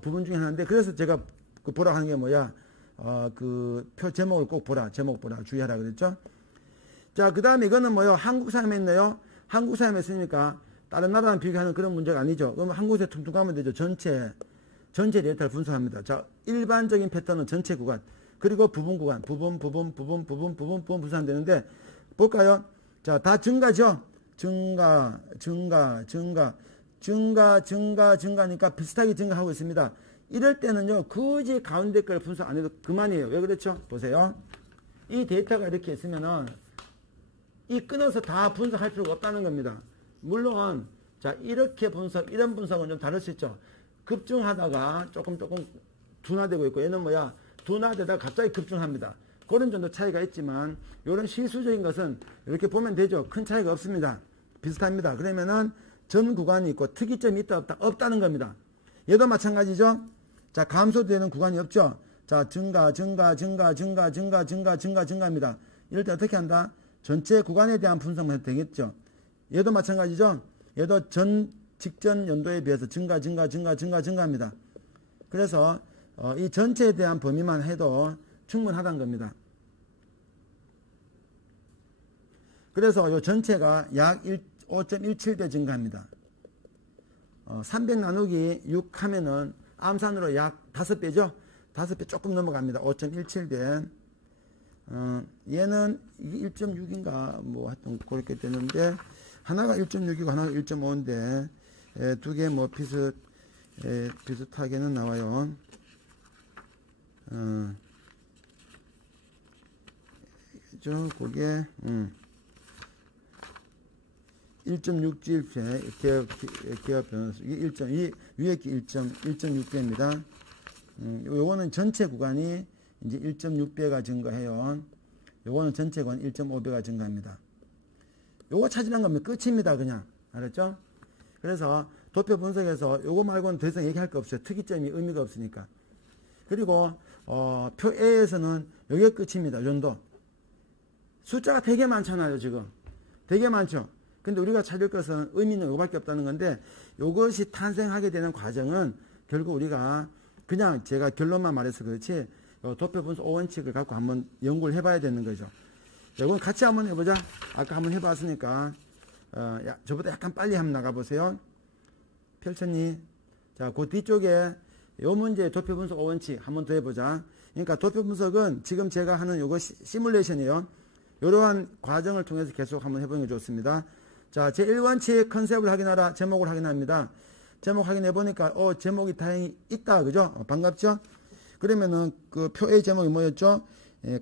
부분 중에 하나인데, 그래서 제가 보라 하는 게 뭐야? 그 표 제목을 꼭 보라. 제목 보라. 주의하라 그랬죠? 자, 그 다음에 이거는 뭐요? 한국 사람에 있네요. 한국 사람에 있으니까 다른 나라랑 비교하는 그런 문제가 아니죠. 그럼 한국에 퉁퉁 가면 되죠. 전체 데이터를 분석합니다. 자, 일반적인 패턴은 전체 구간, 그리고 부분 구간, 부분 분석되는데, 볼까요? 자, 다 증가죠? 증가니까 비슷하게 증가하고 있습니다. 이럴 때는요, 굳이 가운데 걸 분석 안 해도 그만이에요. 왜 그렇죠? 보세요. 이 데이터가 이렇게 있으면은, 이 끊어서 다 분석할 필요가 없다는 겁니다. 물론, 자, 이렇게 분석, 이런 분석은 좀 다를 수 있죠. 급증하다가 조금 둔화되고 있고, 얘는 뭐야? 둔화되다가 갑자기 급증합니다. 그런 정도 차이가 있지만, 이런 실수적인 것은 이렇게 보면 되죠. 큰 차이가 없습니다. 비슷합니다. 그러면은 전 구간이 있고, 특이점이 있다, 없다, 없다는 겁니다. 얘도 마찬가지죠. 자, 감소되는 구간이 없죠. 자, 증가입니다. 이럴 때 어떻게 한다? 전체 구간에 대한 분석만 해도 되겠죠. 얘도 마찬가지죠. 얘도 직전 연도에 비해서 증가입니다. 그래서 이 전체에 대한 범위만 해도 충분하다는 겁니다. 그래서 이 전체가 약 5.17배 증가합니다. 300 나누기 6 하면은 암산으로 약 5배죠. 5배 조금 넘어갑니다. 5.17배. 얘는 이게 1.6인가 뭐 하여튼 그렇게 되는데, 하나가 1.6이고 하나가 1.5인데 두 개 뭐 비슷하게는 나와요. 그게 1.6배 기업 변호사, 이게 1.2 위에 게 1.6배입니다. 요거는 전체 구간이 이제 1.6배가 증가해요. 요거는 전체 구간 1.5배가 증가합니다. 요거 찾으란 겁니다. 끝입니다. 그냥. 알았죠? 그래서 도표 분석에서 요거 말고는 더 이상 얘기할 거 없어요. 특이점이 의미가 없으니까. 그리고 표 A에서는 요게 끝입니다. 이 정도. 숫자가 되게 많잖아요. 지금. 되게 많죠. 근데 우리가 찾을 것은 의미는 요거밖에 없다는 건데, 요것이 탄생하게 되는 과정은 결국 우리가 그냥 제가 결론만 말해서 그렇지, 도표 분석 5원칙을 갖고 한번 연구를 해봐야 되는 거죠. 이건 같이 한번 해보자. 아까 한번 해봤으니까 저보다 약간 빨리 한번 나가보세요. 펼쳤니? 자, 그 뒤쪽에 요 문제 도표 분석 5원칙 한번 더 해보자. 그러니까 도표 분석은 지금 제가 하는 요거 시뮬레이션이에요. 이러한 과정을 통해서 계속 한번 해보는 게 좋습니다. 자, 제1원칙 컨셉을 확인하라. 제목을 확인합니다. 제목 확인해보니까 제목이 다행히 있다. 그죠? 반갑죠? 그러면은 그 표 A 제목이 뭐였죠?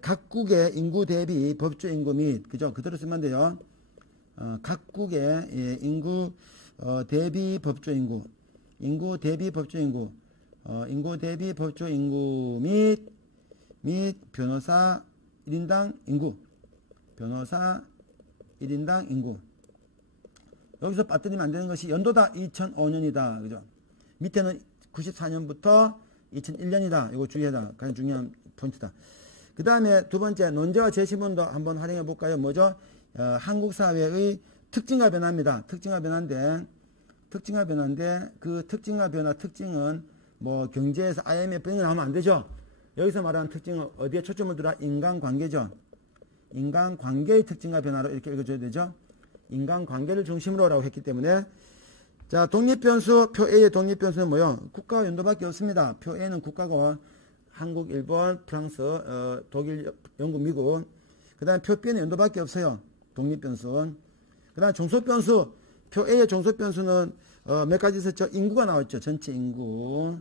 각국의 인구 대비 법조 인구 및, 그죠? 그대로 쓰면 돼요. 각국의 인구 대비 법조 인구, 인구 대비 법조 인구, 인구 대비 법조 인구 및 변호사 1인당 인구, 변호사 1인당 인구. 여기서 빠뜨리면 안 되는 것이 연도다 2005년이다. 그죠? 밑에는 94년부터 2001년이다. 이거 주의해라. 가장 중요한 포인트다. 그 다음에 두 번째, 논제와 제시문도 한번 활용해 볼까요? 뭐죠? 한국 사회의 특징과 변화입니다. 특징과 변화인데 그 특징과 변화, 특징은 뭐 경제에서 IMF 이런 거 나오면 안 되죠? 여기서 말하는 특징은 어디에 초점을 두라? 인간관계죠. 인간관계의 특징과 변화로 이렇게 읽어줘야 되죠? 인간관계를 중심으로라고 했기 때문에. 자, 독립변수, 표 A의 독립변수는 뭐요? 국가 연도밖에 없습니다. 표 A는 국가가 한국, 일본, 프랑스, 독일, 영국, 미국. 그 다음에 표 B는 연도밖에 없어요. 독립변수. 그 다음에 종속변수, 표 A의 종속변수는 몇 가지 있었죠? 인구가 나왔죠. 전체 인구.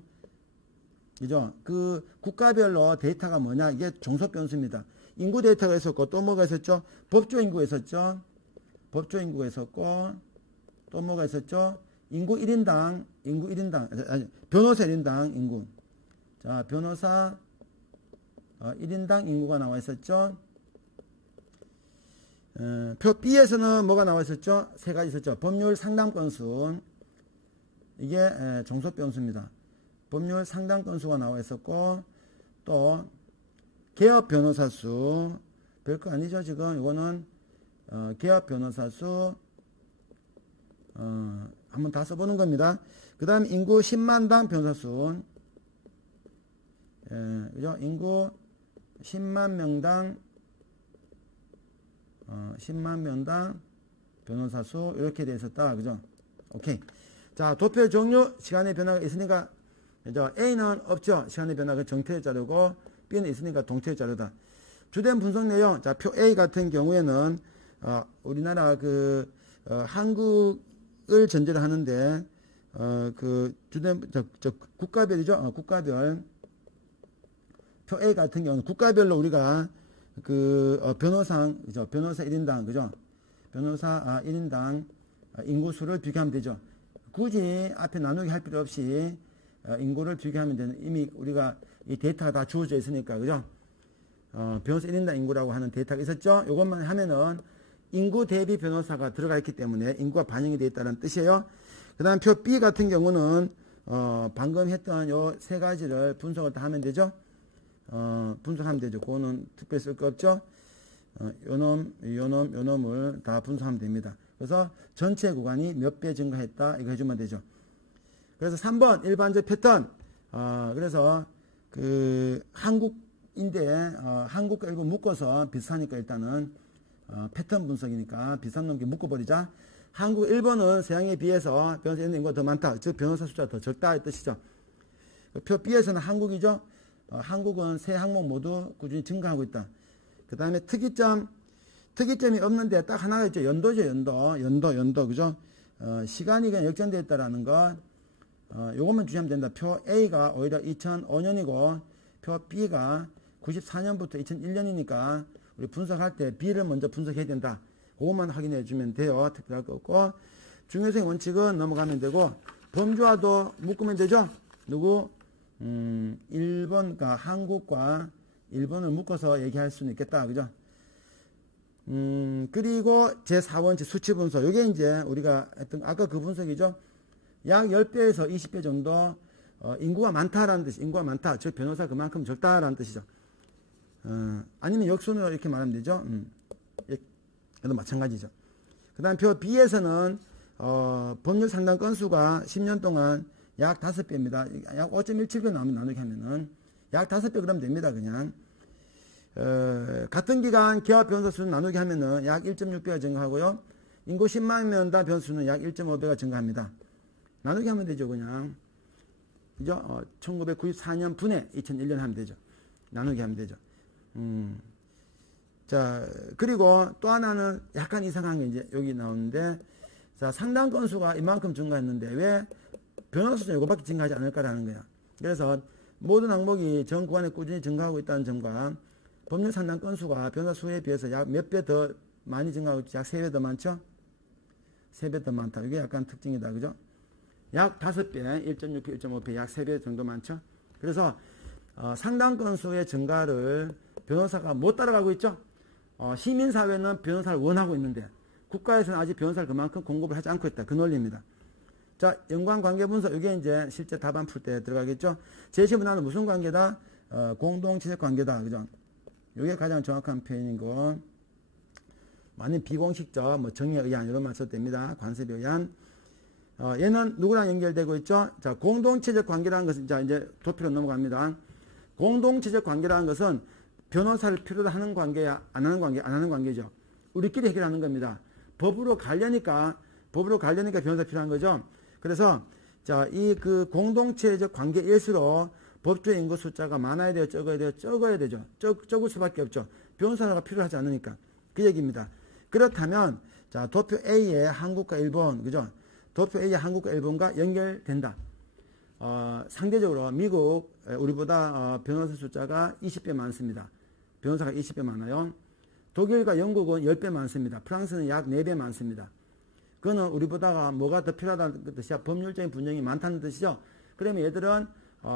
그죠? 그 국가별로 데이터가 뭐냐? 이게 종속변수입니다. 인구 데이터가 있었고, 또 뭐가 있었죠? 법조 인구가 있었죠? 법조 인구가 있었고, 또 뭐가 있었죠? 인구 1인당, 변호사 1인당 인구. 자, 변호사 1인당 인구가 나와 있었죠? 표 B에서는 뭐가 나와 있었죠? 세 가지 있었죠? 법률 상담 건수. 이게 종속 변수입니다. 법률 상담 건수가 나와 있었고, 또 개업 변호사 수. 별거 아니죠, 지금. 이거는 개업 변호사 수. 한번 다 써보는 겁니다. 그 다음 인구 10만당 변호사 수. 그죠? 인구 10만 명당 10만 명당 변호사 수 이렇게 되어 있었다. 그죠? 오케이. 자, 도표 종류 시간의 변화가 있으니까 A는 없죠. 시간의 변화가 정태의 자료고 B는 있으니까 동태의 자료다. 주된 분석 내용. 자, 표 A 같은 경우에는 우리나라 한국을 전제로 하는데 그 주된 국가별이죠. 국가별. 표 A 같은 경우는 국가별로 우리가 변호사 1인당, 그죠? 변호사 1인당 인구수를 비교하면 되죠. 굳이 앞에 나누기 할 필요 없이 인구를 비교하면 되는, 이미 우리가 이 데이터가 다 주어져 있으니까, 그죠? 변호사 1인당 인구라고 하는 데이터가 있었죠? 요것만 하면은 인구 대비 변호사가 들어가 있기 때문에 인구가 반영이 되어 있다는 뜻이에요. 그 다음 표 B 같은 경우는 방금 했던 요 세 가지를 분석을 다 하면 되죠? 분석하면 되죠. 그거는 특별히 쓸 거 없죠? 요놈을 다 분석하면 됩니다. 그래서 전체 구간이 몇 배 증가했다, 이거 해주면 되죠. 그래서 3번 일반적 패턴. 그래서 그 한국인데 한국과 일본 묶어서 비슷하니까 일단은 패턴 분석이니까 비슷한 놈께 묶어버리자. 한국, 일본은 서양에 비해서 변호사 인구가 더 많다. 즉 변호사 숫자가 더 적다 이 뜻이죠. 표 B에서는 한국이죠. 한국은 세 항목 모두 꾸준히 증가하고 있다. 그 다음에 특이점이 없는데 딱 하나가 있죠. 연도죠. 연도 그죠? 시간이 그냥 역전되어 있다라는 것. 요것만 주시면 된다. 표 A가 오히려 2005년이고 표 B가 94년부터 2001년이니까 우리 분석할 때 B를 먼저 분석해야 된다. 그것만 확인해 주면 돼요. 특별할 거 없고. 중요성 원칙은 넘어가면 되고, 범주와도 묶으면 되죠. 누구? 일본과 한국과 일본을 묶어서 얘기할 수는 있겠다. 그죠? 그리고 제4원칙 수치 분석. 요게 이제 우리가 했던 아까 그 분석이죠. 약 10배에서 20배 정도 인구가 많다라는 뜻이, 인구가 많다. 즉 변호사 그만큼 적다라는 뜻이죠. 아니면 역순으로 이렇게 말하면 되죠. 얘도 마찬가지죠. 그 다음 표 B에서는 법률 상담 건수가 10년 동안 약 5배입니다. 약 5.17배 나누기 하면은 약 5배 그러면 됩니다. 그냥 같은 기간 기업 변호사 수는 나누기 하면은 약 1.6배가 증가하고요. 인구 10만 명당 변호사 수는 약 1.5배가 증가합니다. 나누기 하면 되죠. 그냥 그죠? 1994년 분의 2001년 하면 되죠. 나누기 하면 되죠. 자, 그리고 또 하나는 약간 이상한 게 이제 여기 나오는데, 자, 상담 건수가 이만큼 증가했는데 왜 변호사 수는 이거밖에 증가하지 않을까라는 거야. 그래서 모든 항목이 전 구간에 꾸준히 증가하고 있다는 점과 법률 상담 건수가 변호사 수에 비해서 약 몇 배 더 많이 증가하고 있지, 약 3배 더 많죠? 3배 더 많다. 이게 약간 특징이다. 그죠? 약 5배, 1.6배, 1.5배, 약 3배 정도 많죠? 그래서 상담 건수의 증가를 변호사가 못 따라가고 있죠? 시민사회는 변호사를 원하고 있는데 국가에서는 아직 변호사를 그만큼 공급을 하지 않고 있다. 그 논리입니다. 자, 연관관계 분석. 이게 이제 실제 답안 풀 때 들어가겠죠? 제시문화는 무슨 관계다? 공동체적 관계다. 그죠? 이게 가장 정확한 표현이고, 많은 비공식적, 정의에 의한 이런 말 써도 됩니다. 관습에 의한. 얘는 누구랑 연결되고 있죠? 자, 공동체적 관계라는 것은, 자, 이제 도표로 넘어갑니다. 공동체적 관계라는 것은 변호사를 필요로 하는 관계야, 안 하는 관계죠. 우리끼리 해결하는 겁니다. 법으로 가려니까 변호사 필요한 거죠. 그래서, 자, 이 그 공동체적 관계일수록 법조의 인구 숫자가 많아야 돼요? 적어야 돼요? 적어야 되죠. 적을 수밖에 없죠. 변호사가 필요하지 않으니까. 그 얘기입니다. 그렇다면, 자, 도표 A의 한국과 일본, 그죠? 도표 A의 한국과 일본과 연결된다. 상대적으로 미국, 우리보다 변호사 숫자가 20배 많습니다. 변호사가 20배 많아요. 독일과 영국은 10배 많습니다. 프랑스는 약 4배 많습니다. 그거는 우리보다가 뭐가 더 필요하다는 뜻이야? 법률적인 분쟁이 많다는 뜻이죠. 그러면 얘들은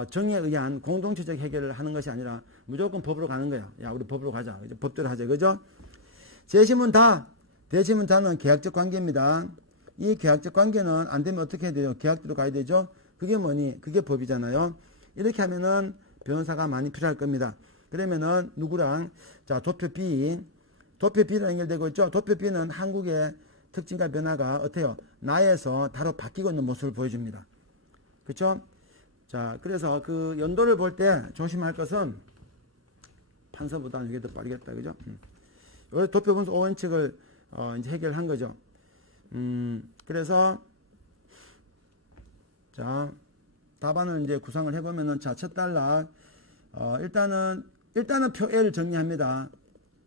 정의에 의한 공동체적 해결을 하는 것이 아니라 무조건 법으로 가는 거야. 야, 우리 법으로 가자. 그죠? 법대로 하자. 그죠? 제시문 다, 대시문 다는 계약적 관계입니다. 이 계약적 관계는 안 되면 어떻게 해야 돼요? 계약대로 가야 되죠? 그게 뭐니? 그게 법이잖아요. 이렇게 하면은 변호사가 많이 필요할 겁니다. 그러면은 누구랑? 자, 도표 B랑 연결되고 있죠? 도표 B는 한국의 특징과 변화가 어때요? 나에서 다로 바뀌고 있는 모습을 보여줍니다. 그렇죠? 자, 그래서 그 연도를 볼 때 조심할 것은 판서보다는 이게 더 빠르겠다. 그죠? 요 도표 분석 5원칙을 이제 해결한 거죠. 그래서 자, 답안을 이제 구상을 해보면은, 자, 첫 단락, 일단은 표 A를 정리합니다.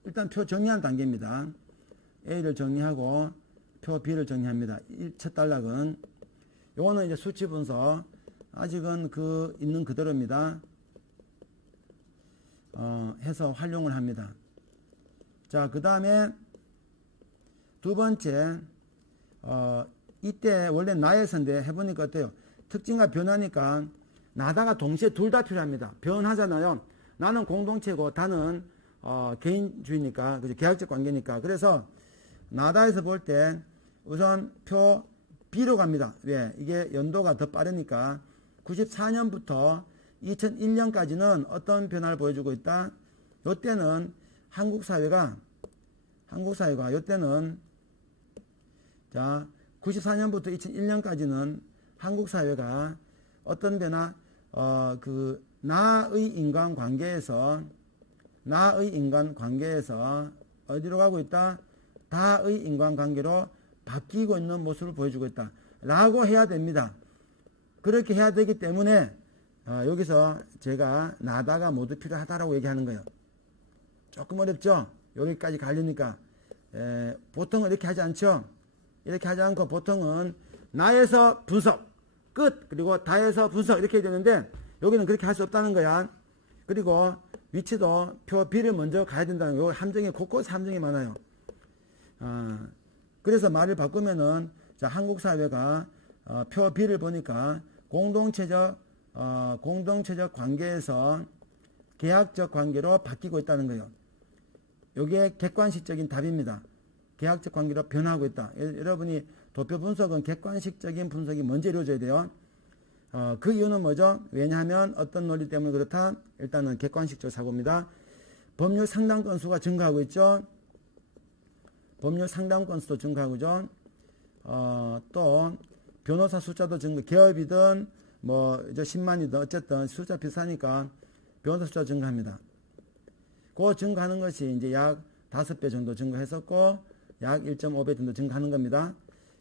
일단 표 정리한 단계입니다. A를 정리하고, 표 B를 정리합니다. 첫 단락은, 요거는 이제 수치 분석, 아직은 있는 그대로입니다. 해서 활용을 합니다. 자, 그 다음에, 두 번째, 이때 원래 나에서인데 해보니까 어때요? 특징과 변하니까 나다가 동시에 둘 다 필요합니다. 변하잖아요. 나는 공동체고 다는 개인주의니까, 그죠? 계약적 관계니까. 그래서 나다에서 볼 때 우선 표 B로 갑니다. 왜? 이게 연도가 더 빠르니까 94년부터 2001년까지는 어떤 변화를 보여주고 있다? 요때는 한국 사회가 요때는 자 94년부터 2001년까지는 한국 사회가 어떤 변화? 나의 인간관계에서 어디로 가고 있다? 다의 인간관계로 바뀌고 있는 모습을 보여주고 있다 라고 해야 됩니다. 그렇게 해야 되기 때문에 여기서 제가 나다가 모두 필요하다라고 얘기하는 거예요. 조금 어렵죠? 여기까지 가려니까 보통은 이렇게 하지 않죠? 이렇게 하지 않고 보통은 나에서 분석 끝, 그리고 다에서 분석 이렇게 해야 되는데 여기는 그렇게 할 수 없다는 거야. 그리고 위치도 표 B를 먼저 가야 된다는 거예요. 함정이 곳곳에 함정이 많아요. 그래서 말을 바꾸면은 자, 한국 사회가 표 B를 보니까 공동체적 관계에서 계약적 관계로 바뀌고 있다는 거예요. 이게 객관식적인 답입니다. 계약적 관계로 변하고 있다. 여러분이 도표 분석은 객관식적인 분석이 먼저 이루어져야 돼요. 그 이유는 뭐죠? 왜냐하면 어떤 논리 때문에 그렇다? 일단은 객관식적 사고입니다. 법률 상담 건수가 증가하고 있죠. 법률 상담 건수도 증가하고 있죠. 또 변호사 숫자도 증가, 개업이든 뭐 이제 10만이든 어쨌든 숫자 비싸니까 변호사 숫자 증가합니다. 그 증가하는 것이 이제 약 5배 정도 증가했었고 약 1.5배 정도 증가하는 겁니다.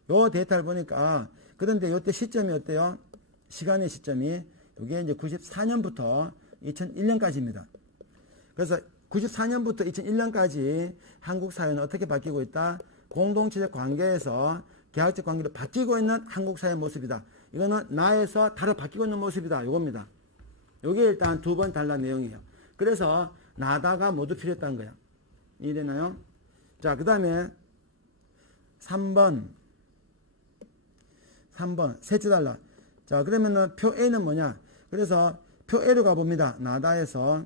요 데이터를 보니까 그런데 요때 시점이 어때요? 시간의 시점이 이게 이제 94년부터 2001년까지입니다. 그래서 94년부터 2001년까지 한국 사회는 어떻게 바뀌고 있다? 공동체적 관계에서 계약적 관계로 바뀌고 있는 한국 사회의 모습이다. 이거는 나에서 다르 바뀌고 있는 모습이다. 이겁니다. 이게 일단 두 번 달라 내용이에요. 그래서 나다가 모두 필요했다는 거야. 이해되나요? 자, 그 다음에 3번 셋째 달라. 자, 그러면은 표 A는 뭐냐? 그래서 표 A로 가봅니다. 나다에서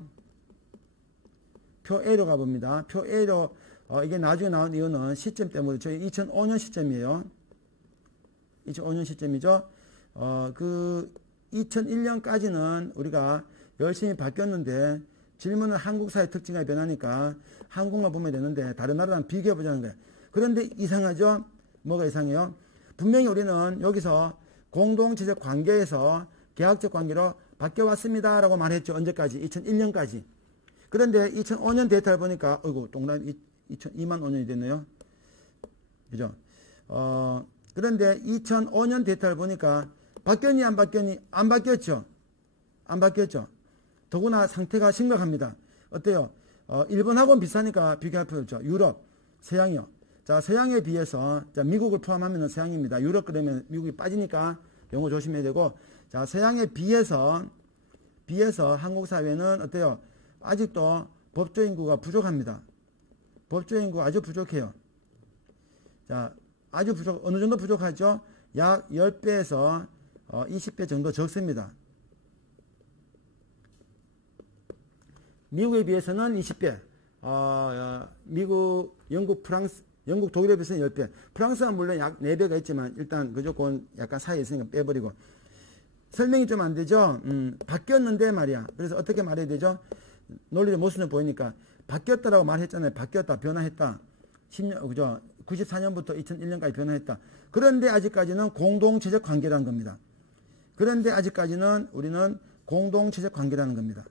표 A로 가봅니다. 표 A로 이게 나중에 나온 이유는 시점 때문에 저희 2005년 시점이에요. 2005년 시점이죠. 그 2001년까지는 우리가 열심히 바뀌었는데 질문은 한국 사회 특징과 변하니까 한국만 보면 되는데 다른 나라랑 비교해 보자는 거예요. 그런데 이상하죠? 뭐가 이상해요? 분명히 우리는 여기서 공동체적 관계에서 계약적 관계로 바뀌어왔습니다 라고 말했죠. 언제까지? 2001년까지. 그런데 2005년 데이터를 보니까 어이구 동그라미 2만 5년이 됐네요. 그죠? 그런데 2005년 데이터를 보니까 바뀌었니 안 바뀌었니? 안 바뀌었죠. 안 바뀌었죠. 더구나 상태가 심각합니다. 어때요? 일본하고는 비슷하니까 비교할 필요 없죠. 유럽, 서양이요. 자, 서양에 비해서, 자, 미국을 포함하면 서양입니다. 유럽 그러면 미국이 빠지니까 영어 조심해야 되고, 자, 서양에 비해서 한국 사회는 어때요? 아직도 법조 인구가 부족합니다. 법조 인구가 아주 부족해요. 자, 아주 어느 정도 부족하죠? 약 10배에서 20배 정도 적습니다. 미국에 비해서는 20배, 미국, 영국, 프랑스, 영국, 독일에 비해서는 10배. 프랑스는 물론 약 4배가 있지만 일단 그저 그건 약간 사이에 있으니까 빼버리고. 설명이 좀 안 되죠? 바뀌었는데 말이야. 그래서 어떻게 말해야 되죠? 논리의 모순을 보이니까 바뀌었다라고 말했잖아요. 바뀌었다, 변화했다. 10년, 그죠? 94년부터 2001년까지 변화했다. 그런데 아직까지는 공동체적 관계라는 겁니다. 그런데 아직까지는 우리는 공동체적 관계라는 겁니다.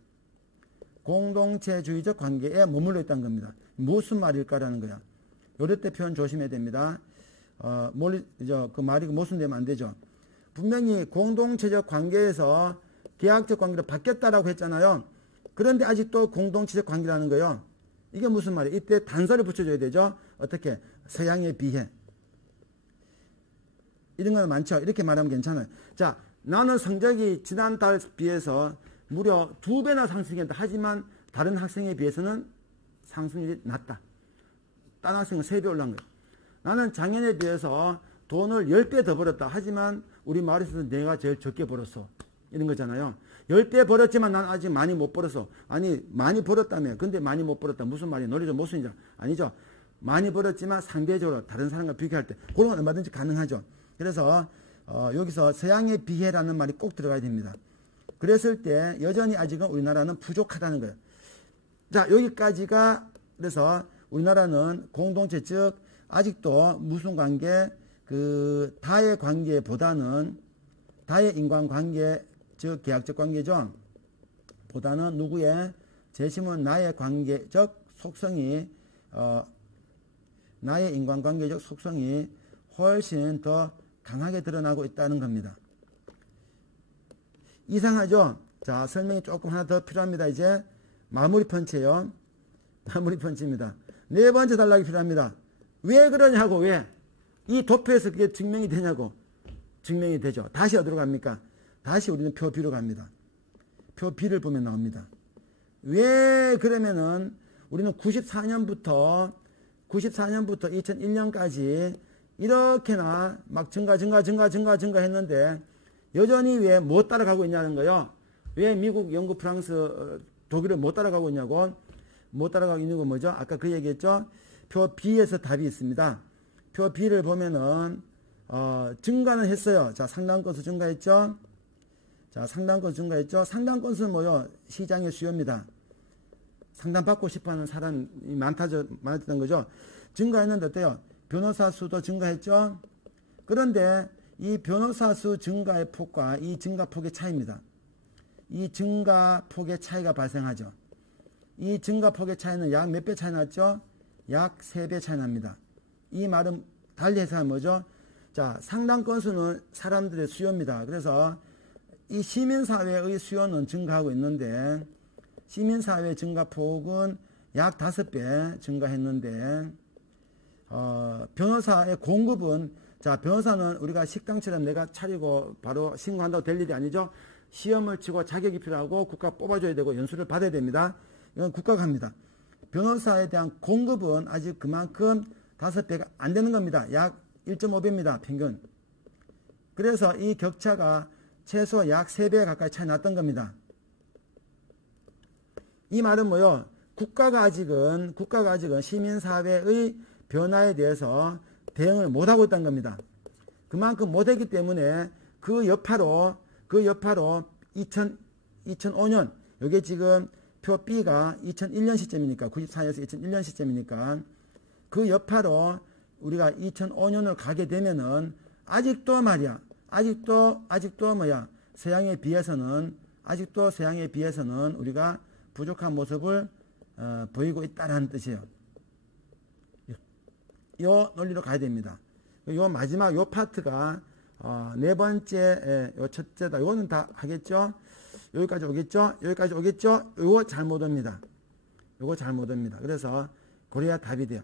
공동체주의적 관계에 머물러 있다는 겁니다. 무슨 말일까라는 거야. 요럴 때 표현 조심해야 됩니다. 그 말이 모순되면 안 되죠. 분명히 공동체적 관계에서 계약적 관계로 바뀌었다라고 했잖아요. 그런데 아직도 공동체적 관계라는 거예요. 이게 무슨 말이에요? 이때 단서를 붙여줘야 되죠. 어떻게? 서양에 비해. 이런 건 많죠. 이렇게 말하면 괜찮아요. 자, 나는 성적이 지난달 비해서 무려 2배나 상승했다. 하지만 다른 학생에 비해서는 상승률이 낮다. 다른 학생은 3배 올라간 거예요. 나는 작년에 비해서 돈을 10배 더 벌었다. 하지만 우리 말에서는 내가 제일 적게 벌었어. 이런 거잖아요. 10배 벌었지만 난 아직 많이 못 벌었어. 아니 많이 벌었다며. 근데 많이 못 벌었다. 무슨 말이야? 논리적 모순이죠. 아니죠. 많이 벌었지만 상대적으로 다른 사람과 비교할 때 그런 건 얼마든지 가능하죠. 그래서 여기서 서양에 비해라는 말이 꼭 들어가야 됩니다. 그랬을 때 여전히 아직은 우리나라는 부족하다는 거예요. 자, 여기까지가 그래서 우리나라는 공동체 즉 아직도 무슨 관계 그 다의 관계보다는 다의 인간관계 즉 계약적 관계죠. 보다는 누구의 재심은 나의 관계적 속성이 나의 인간관계적 속성이 훨씬 더 강하게 드러나고 있다는 겁니다. 이상하죠? 자, 설명이 조금 하나 더 필요합니다. 이제 마무리 펀치예요. 마무리 펀치입니다. 네 번째 단락이 필요합니다. 왜 그러냐고, 왜? 이 도표에서 그게 증명이 되냐고. 증명이 되죠. 다시 어디로 갑니까? 다시 우리는 표 B로 갑니다. 표 B를 보면 나옵니다. 왜 그러면은 우리는 94년부터 2001년까지 이렇게나 막 증가 했는데 여전히 왜 못 따라가고 있냐는 거예요. 왜 미국, 영국, 프랑스, 독일을 못 따라가고 있냐고. 못 따라가고 있는 건 뭐죠? 아까 그 얘기했죠. 표 B에서 답이 있습니다. 표 B를 보면은 증가는 했어요. 자, 상당 건수 증가했죠. 자, 상당 건수 증가했죠. 상당 건수는 뭐요? 시장의 수요입니다. 상담받고 싶어하는 사람이 많았던 거죠. 증가했는데 어때요? 변호사 수도 증가했죠. 그런데 이 변호사 수 증가의 폭과 이 증가폭의 차이입니다. 이 증가폭의 차이가 발생하죠. 이 증가폭의 차이는 약 몇 배 차이 났죠? 약 3배 차이 납니다. 이 말은 달리 해석하면 뭐죠? 자, 상당 건수는 사람들의 수요입니다. 그래서 이 시민사회의 수요는 증가하고 있는데 시민사회 증가폭은 약 5배 증가했는데 변호사의 공급은 자, 변호사는 우리가 식당처럼 내가 차리고 바로 신고한다고 될 일이 아니죠. 시험을 치고 자격이 필요하고 국가가 뽑아줘야 되고 연수를 받아야 됩니다. 이건 국가가 합니다. 변호사에 대한 공급은 아직 그만큼 5배가 안 되는 겁니다. 약 1.5배입니다. 평균. 그래서 이 격차가 최소 약 3배 가까이 차이 났던 겁니다. 이 말은 뭐요? 국가가 아직은 시민사회의 변화에 대해서 대응을 못하고 있다는 겁니다. 그만큼 못했기 때문에 그 여파로 2005년 이게 지금 표 B가 2001년 시점이니까 94년에서 2001년 시점이니까 그 여파로 우리가 2005년을 가게 되면은 아직도 서양에 비해서는 우리가 부족한 모습을 보이고 있다는 뜻이에요. 이 논리로 가야 됩니다. 요 마지막 요 파트가 네 번째 요 첫째다. 요거는 다 하겠죠? 여기까지 오겠죠? 요거 잘못 옵니다. 그래서 그래야 답이 돼요.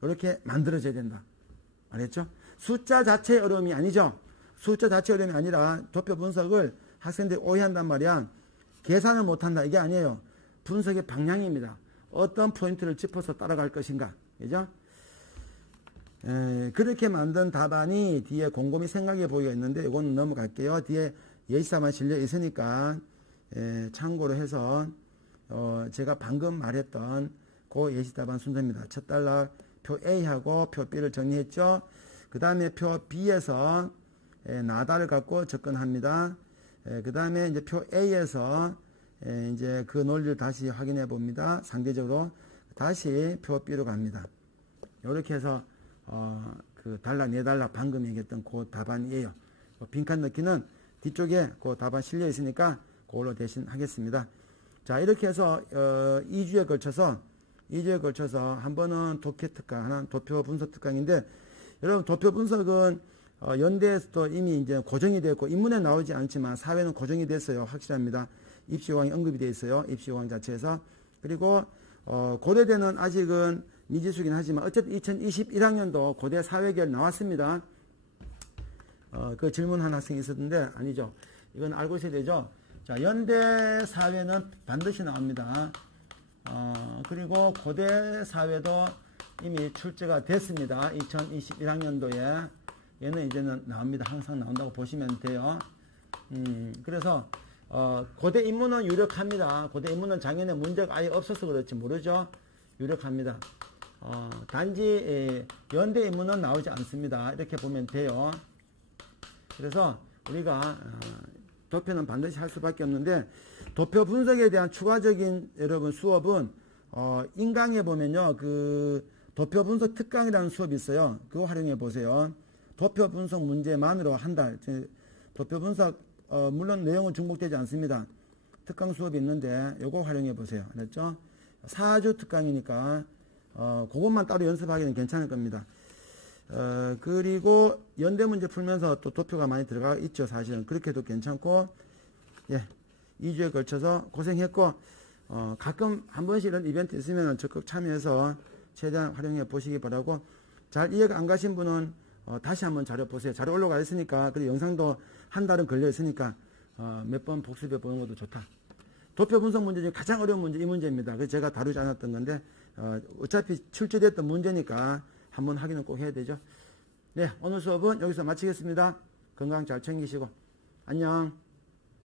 이렇게 만들어져야 된다. 알겠죠? 숫자 자체의 어려움이 아니죠. 숫자 자체의 어려움이 아니라 도표 분석을 학생들이 오해한단 말이야. 계산을 못한다. 이게 아니에요. 분석의 방향입니다. 어떤 포인트를 짚어서 따라갈 것인가. 그죠? 그렇게 만든 답안이 뒤에 곰곰이 생각해 보기가 있는데 이거는 넘어갈게요. 뒤에 예시사만 실려 있으니까 참고로 해서 제가 방금 말했던 그 예시답안 순서입니다. 첫 단락 표 A하고 표 B를 정리했죠. 그 다음에 표 B에서 나다를 갖고 접근합니다. 그 다음에 이제 표 A에서 이제 그 논리를 다시 확인해 봅니다. 상대적으로 다시 표 B로 갑니다. 이렇게 해서 그 단락 네 단락 방금 얘기했던 그 답안이에요. 빈칸 넣기는 뒤쪽에 그 답안 실려 있으니까 그걸로 대신 하겠습니다. 자, 이렇게 해서 2주에 걸쳐서 한 번은 독해 특강, 하나는 도표 분석 특강인데 여러분 도표 분석은 연대에서도 이미 이제 고정이 됐고 인문에 나오지 않지만 사회는 고정이 됐어요. 확실합니다. 입시 요강이 언급이 되어 있어요. 입시 요강 자체에서. 그리고 고대대는 아직은 미지수긴 하지만 어쨌든 2021학년도 고대 사회계열 나왔습니다. 그 질문한 학생이 있었는데 아니죠. 이건 알고 있어야 되죠. 자, 연대 사회는 반드시 나옵니다. 그리고 고대 사회도 이미 출제가 됐습니다. 2021학년도에 얘는 이제는 나옵니다. 항상 나온다고 보시면 돼요. 그래서 고대 인문은 유력합니다. 고대 인문은 작년에 문제가 아예 없어서 그렇지 모르죠. 유력합니다. 단지 연대 인문은 나오지 않습니다. 이렇게 보면 돼요. 그래서 우리가 도표는 반드시 할 수밖에 없는데, 도표 분석에 대한 추가적인 여러분 수업은 인강에 보면요, 그 도표 분석 특강이라는 수업이 있어요. 그거 활용해 보세요. 도표 분석 문제만으로 한 달. 도표 분석 물론 내용은 중복되지 않습니다. 특강 수업이 있는데 요거 활용해 보세요. 알았죠? 4주 특강이니까 그것만 따로 연습하기는 괜찮을 겁니다. 그리고 연대 문제 풀면서 또 도표가 많이 들어가 있죠. 사실은 그렇게 해도 괜찮고, 예, 2주에 걸쳐서 고생했고, 가끔 한 번씩 이런 이벤트 있으면 적극 참여해서 최대한 활용해 보시기 바라고, 잘 이해가 안 가신 분은 다시 한번 자료 보세요. 자료 올라가 있으니까, 그리고 영상도 한 달은 걸려 있으니까 몇 번 복습해 보는 것도 좋다. 도표 분석 문제 중에 가장 어려운 문제 이 문제입니다. 그래서 제가 다루지 않았던 건데 어차피 출제됐던 문제니까 한번 확인은 꼭 해야 되죠. 네, 오늘 수업은 여기서 마치겠습니다. 건강 잘 챙기시고 안녕.